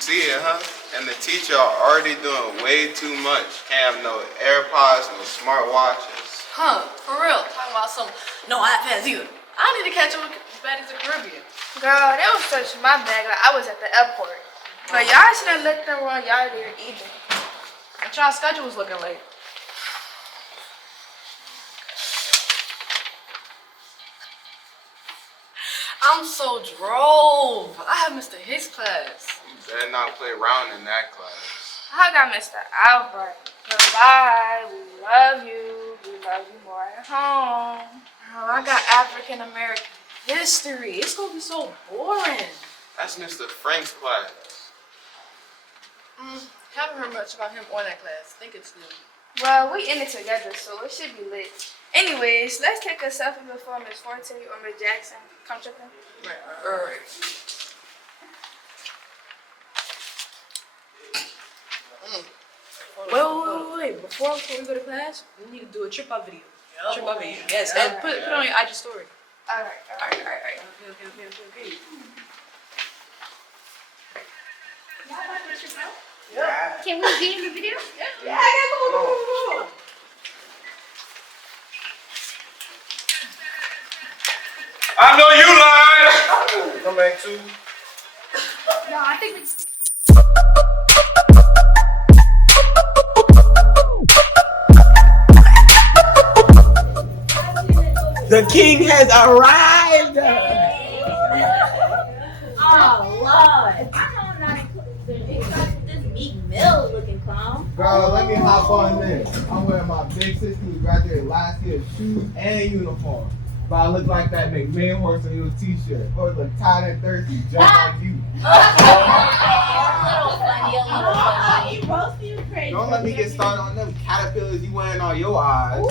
See it, huh? And the teacher are already doing way too much. Can't have no AirPods, no smartwatches. Huh, for real. Talking about some no iPads either. I need to catch up with Baddies of the Caribbean. Girl, that was such my bag. Like I was at the airport. But y'all should have let them while y'all there either. And y'all's schedule was looking late. I'm so drove. I have Mr. Hicks class. You better not play around in that class. I got Mr. Albright. Goodbye. We love you. We love you more at home. Oh, I got African American history. It's gonna be so boring. That's Mr. Frank's class. Haven't heard much about him or that class. Think it's new. Well, we in it together, so it should be lit. Anyways, let's take a selfie before Miss Forte or Miss Jackson come tripping. Right. Wait. Before we go to class, we need to do a trip-out video. Trip-out video. Yes, and put it on your IG story. All right. Okay. Can we be in the video? Yeah. I know you lied! Come back too. No, I think we The king has arrived! Oh, Lord. I know I'm not included. This Meek Mill looking clown. Girl, let me hop on this. I'm wearing my big sister who graduated last year shoes and uniform. But I look like that McMahon horse in your t-shirt. Horse look tired and thirsty, just like you. A little funny. He roasted you crazy. Don't let me get started on them caterpillars you wearing on your eyes.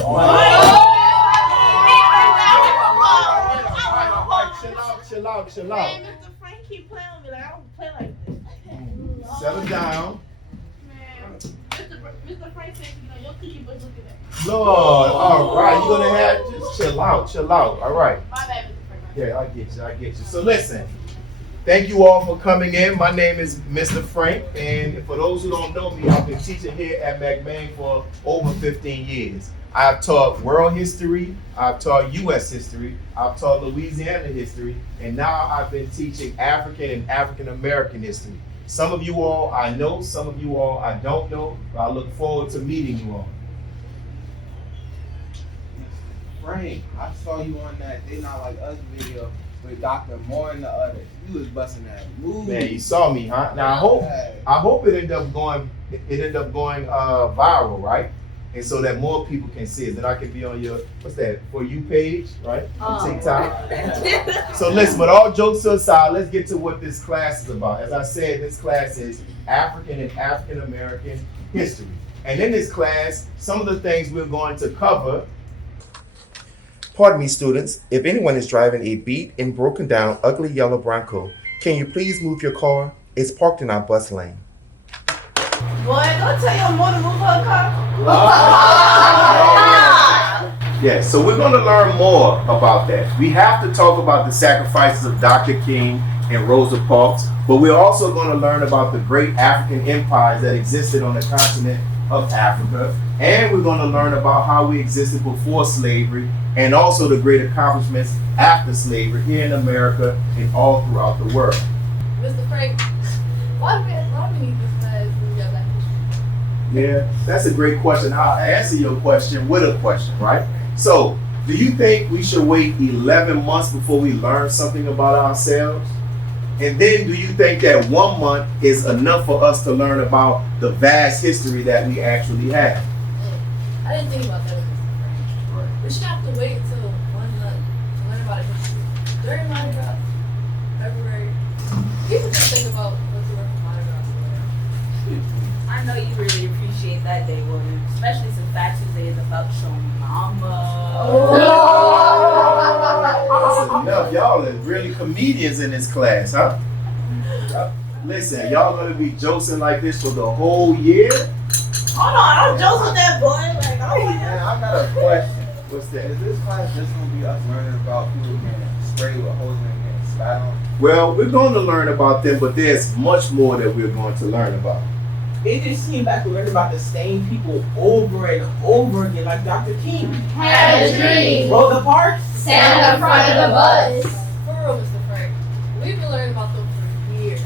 Chill out. Man, Mr. Frank keep playing with me like I don't play like this. Settle down. Man, Mr. Frank said, your cookie was looking at me. Lord, all right. You're going to have just chill out. All right. My bad, Mr. Frank. Yeah, I get you. So listen, thank you all for coming in. My name is Mr. Frank, and for those who don't know me, I've been teaching here at McMahon for over 15 years. I've taught world history, I've taught U.S. history, I've taught Louisiana history, and now I've been teaching African and African American history. Some of you all I know, some of you all I don't know, but I look forward to meeting you all. Frank, I saw you on that They Not Like Us video with Dr. Moore and the others. You was busting that move. Man, you saw me, huh? Now I hope it ended up going viral, right? And so that more people can see it. Then I can be on your For You page, right? On TikTok. So listen, but all jokes aside, let's get to what this class is about. As I said, this class is African and African American history. And in this class, some of the things we're going to cover. Pardon me, students. If anyone is driving a beat and broken down ugly yellow Bronco, can you please move your car? It's parked in our bus lane. Boy, go tell your mother to move her car. Yeah, so we're going to learn more about that. We have to talk about the sacrifices of Dr. King and Rosa Parks, but we're also going to learn about the great African empires that existed on the continent of Africa, and we're going to learn about how we existed before slavery and also the great accomplishments after slavery here in America and all throughout the world. Mr. Frank, why do we need this class when we got Black history? Yeah, that's a great question. I'll answer your question with a question, right? So, do you think we should wait 11 months before we learn something about ourselves? And then do you think that 1 month is enough for us to learn about the vast history that we actually have? I didn't think about that with Mr. Frank. Right. We should have to wait until 1 month to learn about history. During Mardi Gras, February, people just think about what to learn from Mardi Gras. I know you really appreciate that day, Willie. Especially since that Tuesday is about showing mama. That's enough. Y'all are really comedians in this class, huh? Listen, y'all gonna be joking like this for the whole year? Hold on, I'm joking with that boy. Like, oh Man, yeah. I got a question. What's that? Is this class just gonna be us learning about people getting sprayed with hose and getting I don't. Well, we're going to learn about them, but there's much more that we're going to learn about. It just seems like we're learning about the same people over and over again, like Dr. King. Had a dream. Rosa Parks. Stand in front of the bus. For real, Mr. Frank. We've been learning about them for years.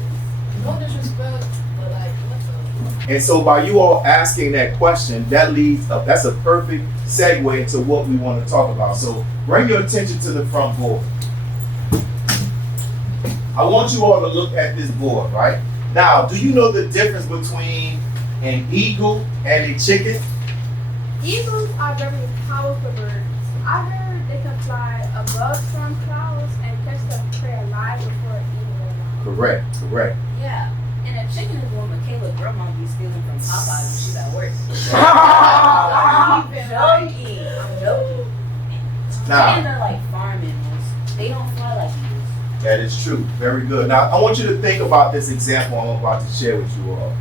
No disrespect, but like, what's up? And so by you all asking that question, that's a perfect segue into what we want to talk about. So bring your attention to the front board. I want you all to look at this board, right? Now, do you know the difference between an eagle and a chicken? Eagles are very powerful birds. I heard they can fly above storm clouds and catch the prey alive before it even goes out. Correct. Yeah. And a chicken is what Michaela's grandma be stealing from Popeyes when she's at work. I'm joking. Now, Chickens are like farm animals. They don't fly like eagles. that is true. Very good. Now, I want you to think about this example I'm about to share with you all.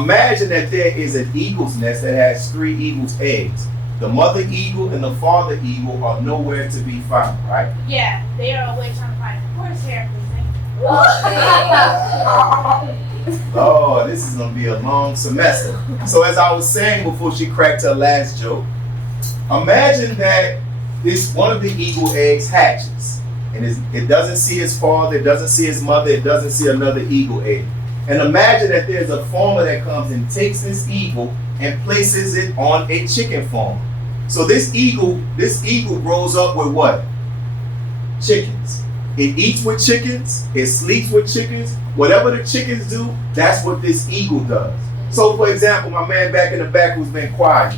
Imagine that there is an eagle's nest that has 3 eagle's eggs. The mother eagle and the father eagle are nowhere to be found, right? Yeah, they are always trying to find horsehair. Oh, this is going to be a long semester. So as I was saying before she cracked her last joke, imagine that one of the eagle eggs hatches. And it doesn't see its father, it doesn't see its mother, it doesn't see another eagle egg. And imagine that there's a farmer that comes and takes this eagle and places it on a chicken farm. So this eagle grows up with what? Chickens. It eats with chickens, it sleeps with chickens. Whatever the chickens do, that's what this eagle does. So for example, my man back in the back who's been quiet,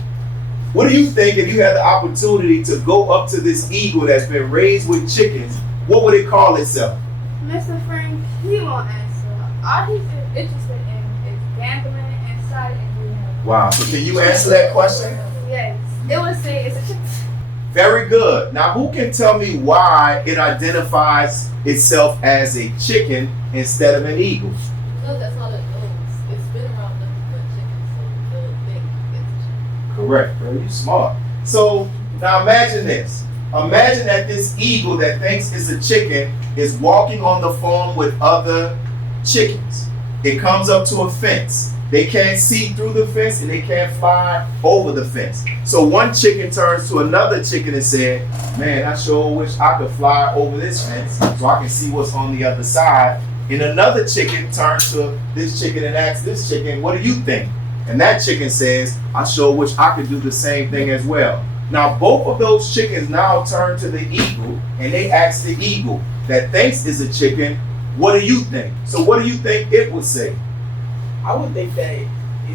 what do you think if you had the opportunity to go up to this eagle that's been raised with chickens, what would it call itself? Mr. Frank, he won't answer. All he's interested in is gambling and sight and doing it. Wow, so can you answer that question? Yes, it would say it's a chicken. Very good. Now who can tell me why it identifies itself as a chicken instead of an eagle? No, that's how it goes. It's been around nothing but chickens, so they'll think it's a chicken. Correct, bro. You smart. So now imagine this. Imagine that this eagle that thinks it's a chicken is walking on the farm with other chickens. It comes up to a fence. They can't see through the fence and they can't fly over the fence. So one chicken turns to another chicken and said, man, I sure wish I could fly over this fence so I can see what's on the other side. And another chicken turns to this chicken and asks this chicken, what do you think? And that chicken says, I sure wish I could do the same thing as well. Now both of those chickens now turn to the eagle and they ask the eagle that thinks is a chicken, what do you think? So what do you think it would say? I would think that it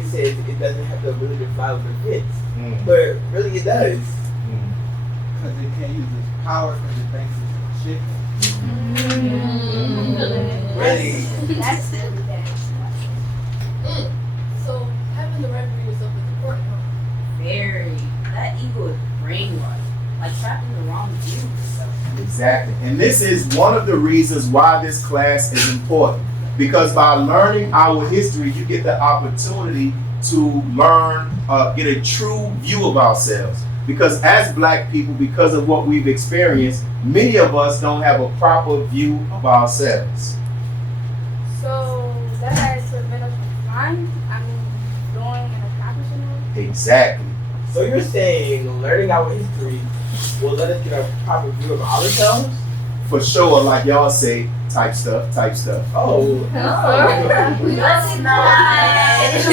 says it doesn't have the ability to fly over the fence, but really it does. Because it can't use its power because it thinks it's a chicken. Really? That's silly, Dad. So having the right breed is something important, huh? Very. That eagle is brainwashed. Like trapped in the wrong view or something. Exactly. And this is one of the reasons why this class is important. Because by learning our history, you get the opportunity to learn, get a true view of ourselves. Because as Black people, because of what we've experienced, many of us don't have a proper view of ourselves. So that has prevented us from flying? I mean, doing and accomplishing it? Exactly. So you're saying learning our history will let us get a proper view of ourselves? For sure, like y'all say, type stuff. Oh. That's nice.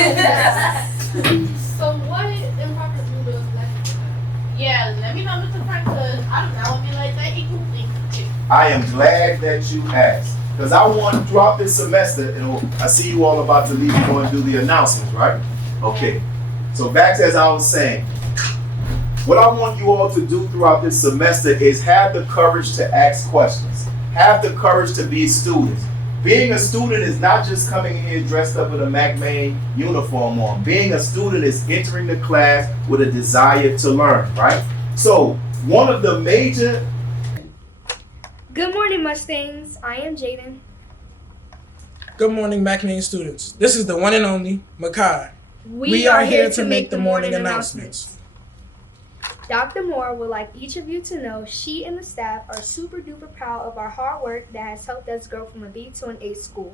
So what improper view does Black people have? Yeah, let me know, Mr. Frank, because I don't know me like that equal thing. I am glad that you asked. Because I want throughout this semester, I see you all about to leave and go and do the announcements, right? Okay. So back to as I was saying, what I want you all to do throughout this semester is have the courage to ask questions. Have the courage to be students. Being a student is not just coming in here dressed up with a McMahon uniform on. Being a student is entering the class with a desire to learn, right? So one of the major... Good morning, Mustangs. I am Jaden. Good morning, McMahon students. This is the one and only Makai. We are here to make the morning announcements. Dr. Moore would like each of you to know she and the staff are super duper proud of our hard work that has helped us grow from a B to an A school.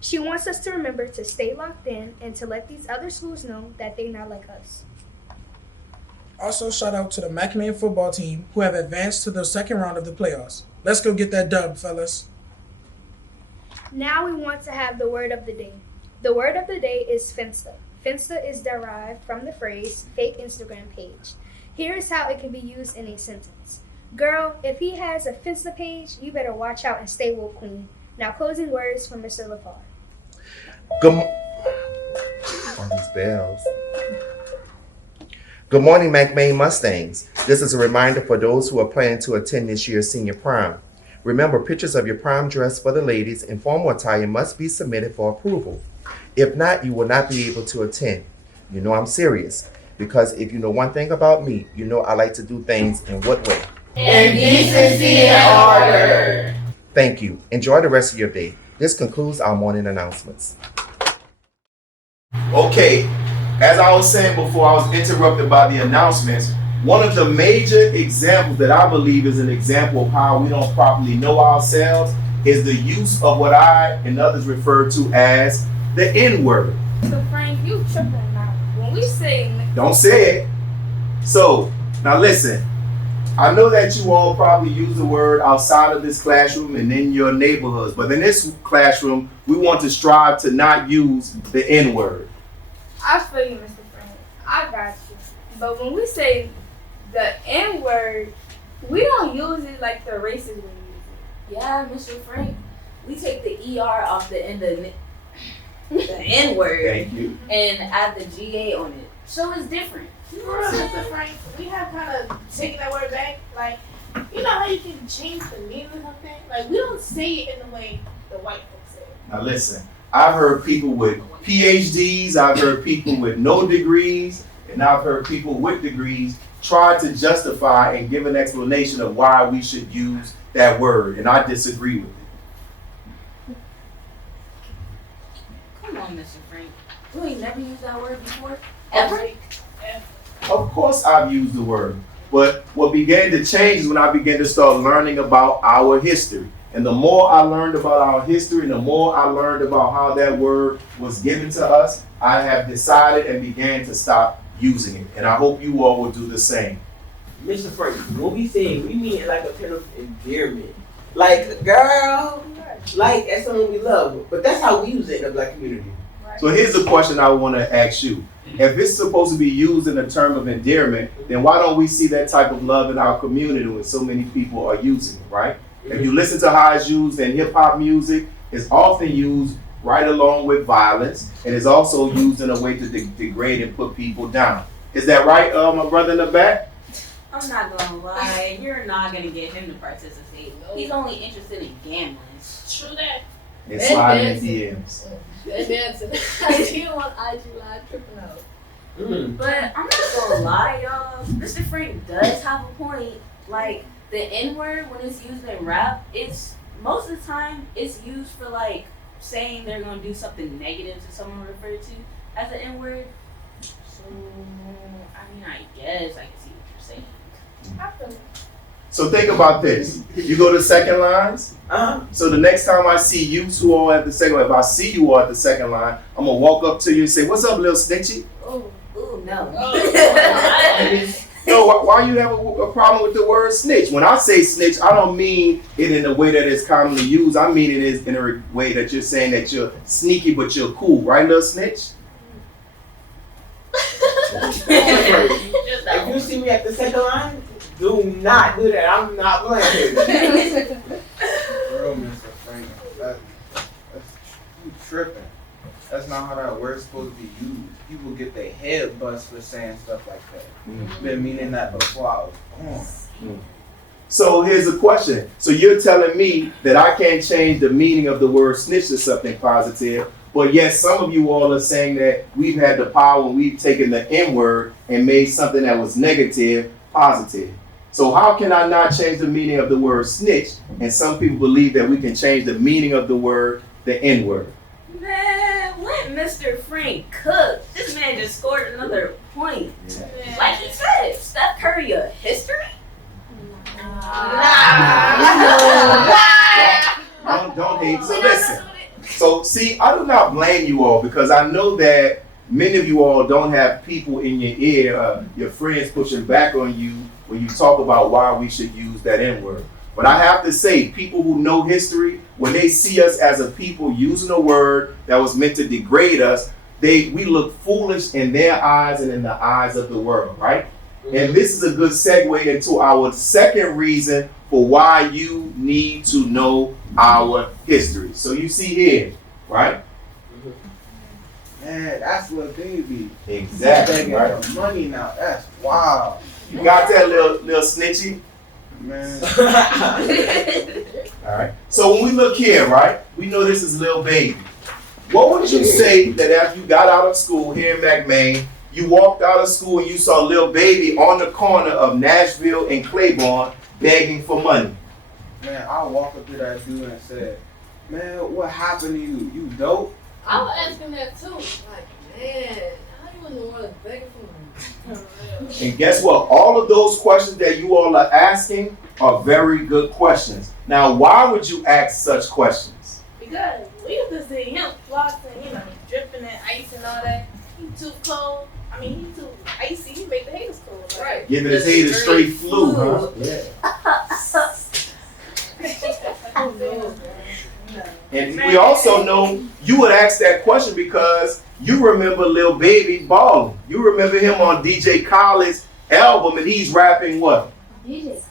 She wants us to remember to stay locked in and to let these other schools know that they're not like us. Also, shout out to the McMahon football team who have advanced to the second round of the playoffs. Let's go get that dub, fellas. Now we want to have the word of the day. The word of the day is Finsta. Finsta is derived from the phrase fake Instagram page. Here is how it can be used in a sentence. Girl, if he has a Finsta page, you better watch out and stay woke, queen. Now closing words from Mr. LaFar. All these bells. Good morning, McMahon Mustangs. This is a reminder for those who are planning to attend this year's senior prom. Remember, pictures of your prom dress for the ladies in formal attire must be submitted for approval. If not, you will not be able to attend. You know I'm serious, because if you know one thing about me, you know I like to do things in what way? In decency and order. Thank you. Enjoy the rest of your day. This concludes our morning announcements. Okay, as I was saying before, I was interrupted by the announcements. One of the major examples that I believe is an example of how we don't properly know ourselves is the use of what I and others refer to as the N-word. So Frank, you tripping now. When we say Don't say it. So, now listen. I know that you all probably use the word outside of this classroom and in your neighborhoods, but in this classroom, we want to strive to not use the N-word. I feel you, Mr. Frank. I got you. But when we say the N-word, we don't use it like the racists would use Yeah, Mr. Frank, we take the ER off the end of the N word Thank you. and add the GA on it. So it's different. You know what, Mr. Frank? We have kind of taken that word back. Like, you know how you can change the meaning of something? Like, we don't say it in the way the white folks say it. Now listen, I've heard people with PhDs, I've heard people with no degrees, and I've heard people with degrees try to justify and give an explanation of why we should use that word, and I disagree with it. Come on, Mr. Frank. You ain't never used that word before? Ever? Of course I've used the word, but what began to change is when I began to start learning about our history. And the more I learned about our history, and the more I learned about how that word was given to us, I have decided and began to stop using it. And I hope you all will do the same. Mr. Frank, when we say we mean it like a kind of endearment. Like, girl, like that's someone we love. But that's how we use it in the black community. So here's a question I want to ask you. If it's supposed to be used in a term of endearment, then why don't we see that type of love in our community when so many people are using it, right? If you listen to how it's used in hip hop music, it's often used right along with violence, and it's also used in a way to degrade and put people down. Is that right, my brother in the back? I'm not gonna lie, you're not gonna get him to participate. He's only interested in gambling. True that. And sliding in DMs. And dancing. IG on IG Live tripping out. But I'm not gonna lie, y'all. Mr. Frank does have a point. Like, the N-word, when it's used in rap, it's most of the time it's used for like saying they're gonna do something negative to someone referred to as an N-word. So I mean, I guess I can see what you're saying. I feel it. So think about this. You go to second lines. So the next time I see you two all at the second line, if I see you all at the second line, I'm gonna walk up to you and say, "What's up, little snitchy?" Ooh, no. No, why you have a problem with the word snitch? When I say snitch, I don't mean it in the way that it's commonly used. I mean it is in a way that you're saying that you're sneaky but you're cool, right, little snitch? If you see me at the second line, do not do that. I'm not playing with Real, Mr. Frank. That's you tripping. That's not how that word's supposed to be used. People get their head bust for saying stuff like that. Been meaning that before I was born. So here's a question. So you're telling me that I can't change the meaning of the word snitch to something positive, but yet some of you all are saying that we've had the power and we've taken the N word and made something that was negative positive. So how can I not change the meaning of the word snitch, and some people believe that we can change the meaning of the word, the N word? Man, let Mr. Frank cook. This man just scored another point. Yeah. Like he said, Steph Curry area of history? Don't hate. So listen. So see, I do not blame you all because I know that many of you all don't have people in your ear, your friends pushing back on you when you talk about why we should use that N-word. But I have to say, people who know history, when they see us as a people using a word that was meant to degrade us, we look foolish in their eyes and in the eyes of the world, right? And this is a good segue into our second reason for why you need to know our history. So you see here, right? Man, that's what baby. Exactly, right? The money now, that's wild. You got that little snitchy? Man. All right. So when we look here, right, we know this is Lil Baby. What would you say that after you got out of school here in McMain, you walked out of school and you saw Lil Baby on the corner of Nashville and Claiborne begging for money? Man, I walked up to that dude and said, man, what happened to you? You dope? I was asking that too. Like, man, how you in the world begging for money? And guess what? All of those questions that you all are asking are very good questions. Now, why would you ask such questions? Because we used to see him flossing, you know, dripping in ice and all that. He too cold. I mean, he too icy. He make the haters cold. Right. Giving his haters straight flu, huh? Yeah. Oh, no. And we also know you would ask that question because you remember Lil Baby balling. You remember him on DJ Khaled's album and he's rapping what? DJ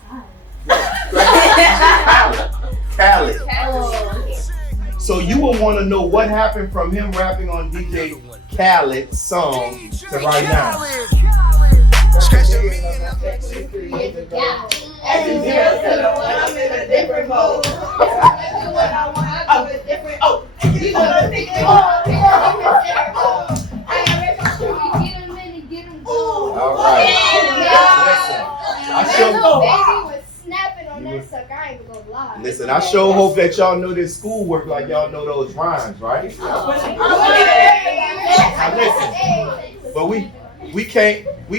Khaled. So you would want to know what happened from him rapping on DJ Khaled's song to right now. I'm in a different mode. All right. Listen, I sure hope that y'all know this schoolwork like y'all know those rhymes, right? Now listen, but we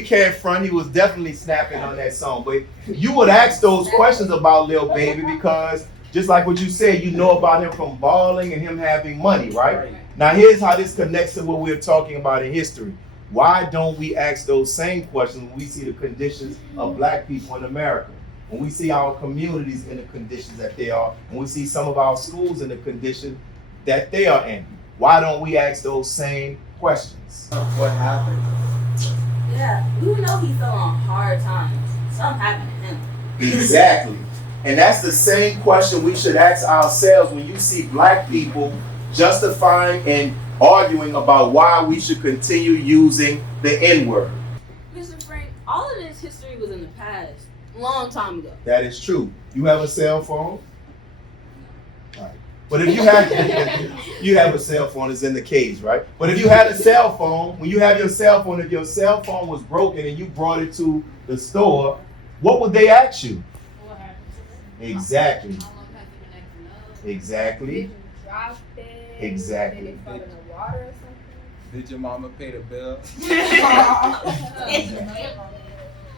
can't front. He was definitely snapping on that song. But you would ask those questions about Lil Baby because just like what you said, you know about him from balling and him having money, right? Now here's how this connects to what we're talking about in history. Why don't we ask those same questions when we see the conditions of black people in America? When we see our communities in the conditions that they are, and we see some of our schools in the condition that they are in. Why don't we ask those same questions? What happened? Yeah, we know he fell on hard times. Something happened to him. Exactly. And that's the same question we should ask ourselves when you see black people justifying and arguing about why we should continue using the N-word. Mr. Frank, all of this history was in the past. Long time ago. That is true. You have a cell phone? Right. But if you have you have a cell phone, it's in the cage, right? But if you had a cell phone, when you have your cell phone, if your cell phone was broken and you brought it to the store, what would they ask you? Exactly. Exactly. Did you drop it? Exactly. Did it fall in the water or something? Did your mama pay the bill?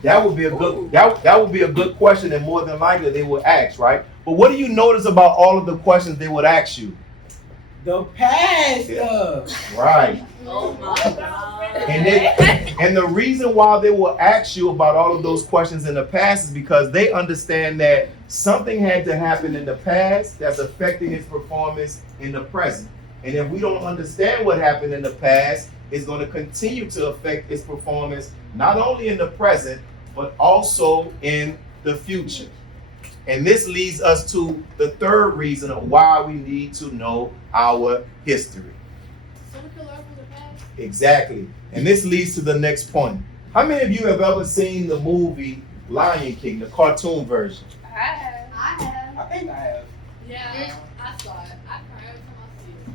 That would be a good that would be a good question, and more than likely they would ask, right? But what do you notice about all of the questions they would ask you? The past stuff. Right. Oh my God. And the reason why they will ask you about all of those questions in the past is because they understand that something had to happen in the past that's affecting his performance in the present. And if we don't understand what happened in the past, it's going to continue to affect his performance not only in the present, but also in the future. And this leads us to the third reason of why we need to know our history. So we can learn from the past. Exactly. And this leads to the next point. How many of you have ever seen the movie Lion King, the cartoon version? I have. I think I have. Yeah, I saw it. I cry every time I see it.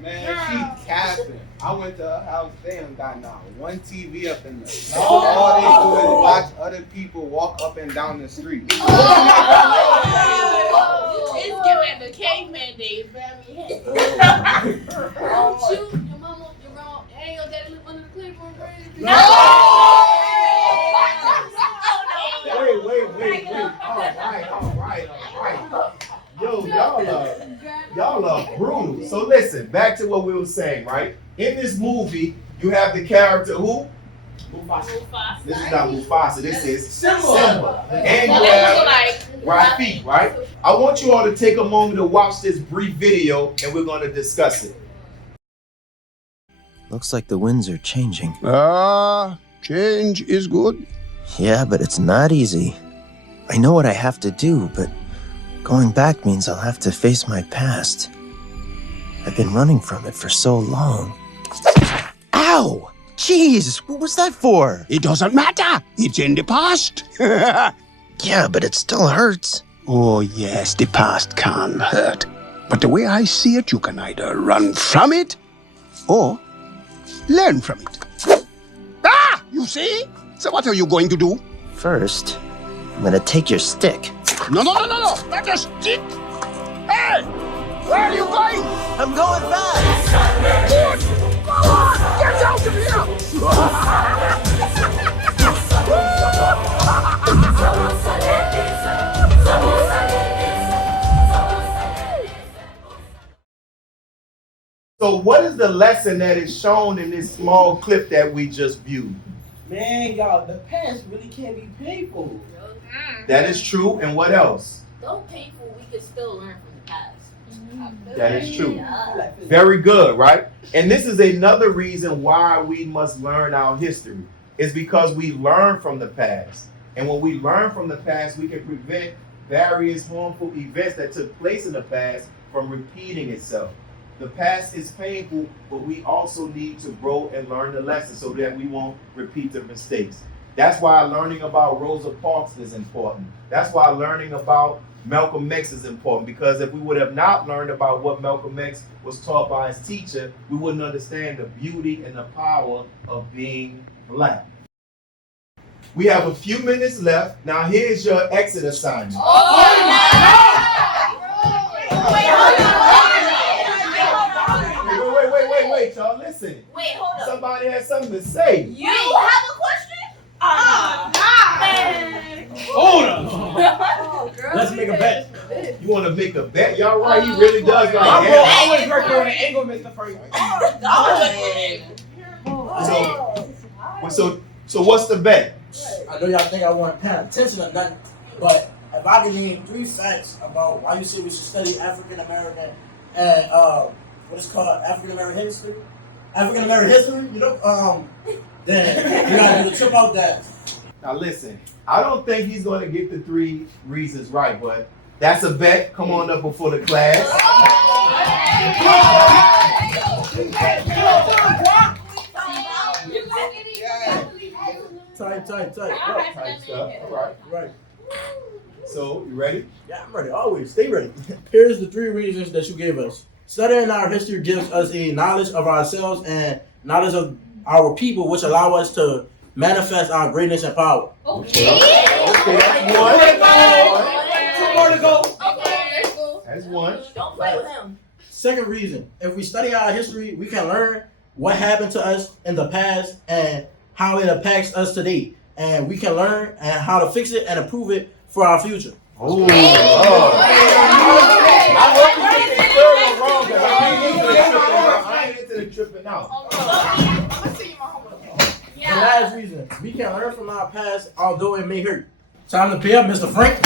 Man, she capping. I went to her house, they ain't got not one TV up in there. All they do is watch other people walk up and down the street. It's giving the caveman days, but I mean, hey. Don't you, your mama, your grandma, and your daddy live under the Claiborne Bridge? No! So listen, back to what we were saying, right? In this movie, you have the character who? Mufasa. This is not Mufasa, this is Simba. Simba. And you have Rafiki, right? I want you all to take a moment to watch this brief video and we're going to discuss it. Looks like the winds are changing. Change is good. Yeah, but it's not easy. I know what I have to do, but going back means I'll have to face my past. I've been running from it for so long. Ow! Jeez, what was that for? It doesn't matter. It's in the past. Yeah, but it still hurts. Oh, yes, the past can hurt. But the way I see it, you can either run from it or learn from it. Ah! You see? So what are you going to do? First, I'm gonna take your stick. No. Not a stick. Hey! Where are you going? I'm going back! Good! Go on! Get out of here! So what is the lesson that is shown in this small clip that we just viewed? Man, y'all, the past really can't be painful. That is true, and what else? Though painful, we can still learn from the past. That is true. Yeah. Very good, right? And this is another reason why we must learn our history. It's because we learn from the past. And when we learn from the past, we can prevent various harmful events that took place in the past from repeating itself. The past is painful, but we also need to grow and learn the lesson so that we won't repeat the mistakes. That's why learning about Rosa Parks is important. That's why learning about Malcolm X is important, because if we would have not learned about what Malcolm X was taught by his teacher, we wouldn't understand the beauty and the power of being black. We have a few minutes left. Now here's your exit assignment. Wait, y'all, listen. Wait, hold up. Somebody has something to say. You have a question? Man. Hold up. Oh, girl, Let's make a bet. You want to make a bet? Y'all right? He really does like My bro that. always working on the angle, Mr. Frank. So what's the bet? I know y'all think I want to pay attention or nothing, but if I can name 3 facts about why you say we should study African American and what is called African American history, you know, then you gotta do the trip out that. Now listen, I don't think he's going to get the 3 reasons right, but that's a bet. Come on up before the class. Tight. Type stuff. All right. So, you ready? Yeah, I'm ready. Always stay ready. Here's the 3 reasons that you gave us. Studying our history gives us a knowledge of ourselves and knowledge of our people, which allow us to manifest our greatness and power. Okay, that's one. 2 more to go. That's one. Don't play with him. Second reason, if we study our history, we can learn what happened to us in the past and how it impacts us today. And we can learn and how to fix it and improve it for our future. Oh, I hope you get the third one wrong, because I ain't into the tripping out. The last reason, we can learn from our past, although it may hurt. Time to pay up, Mr. Frank.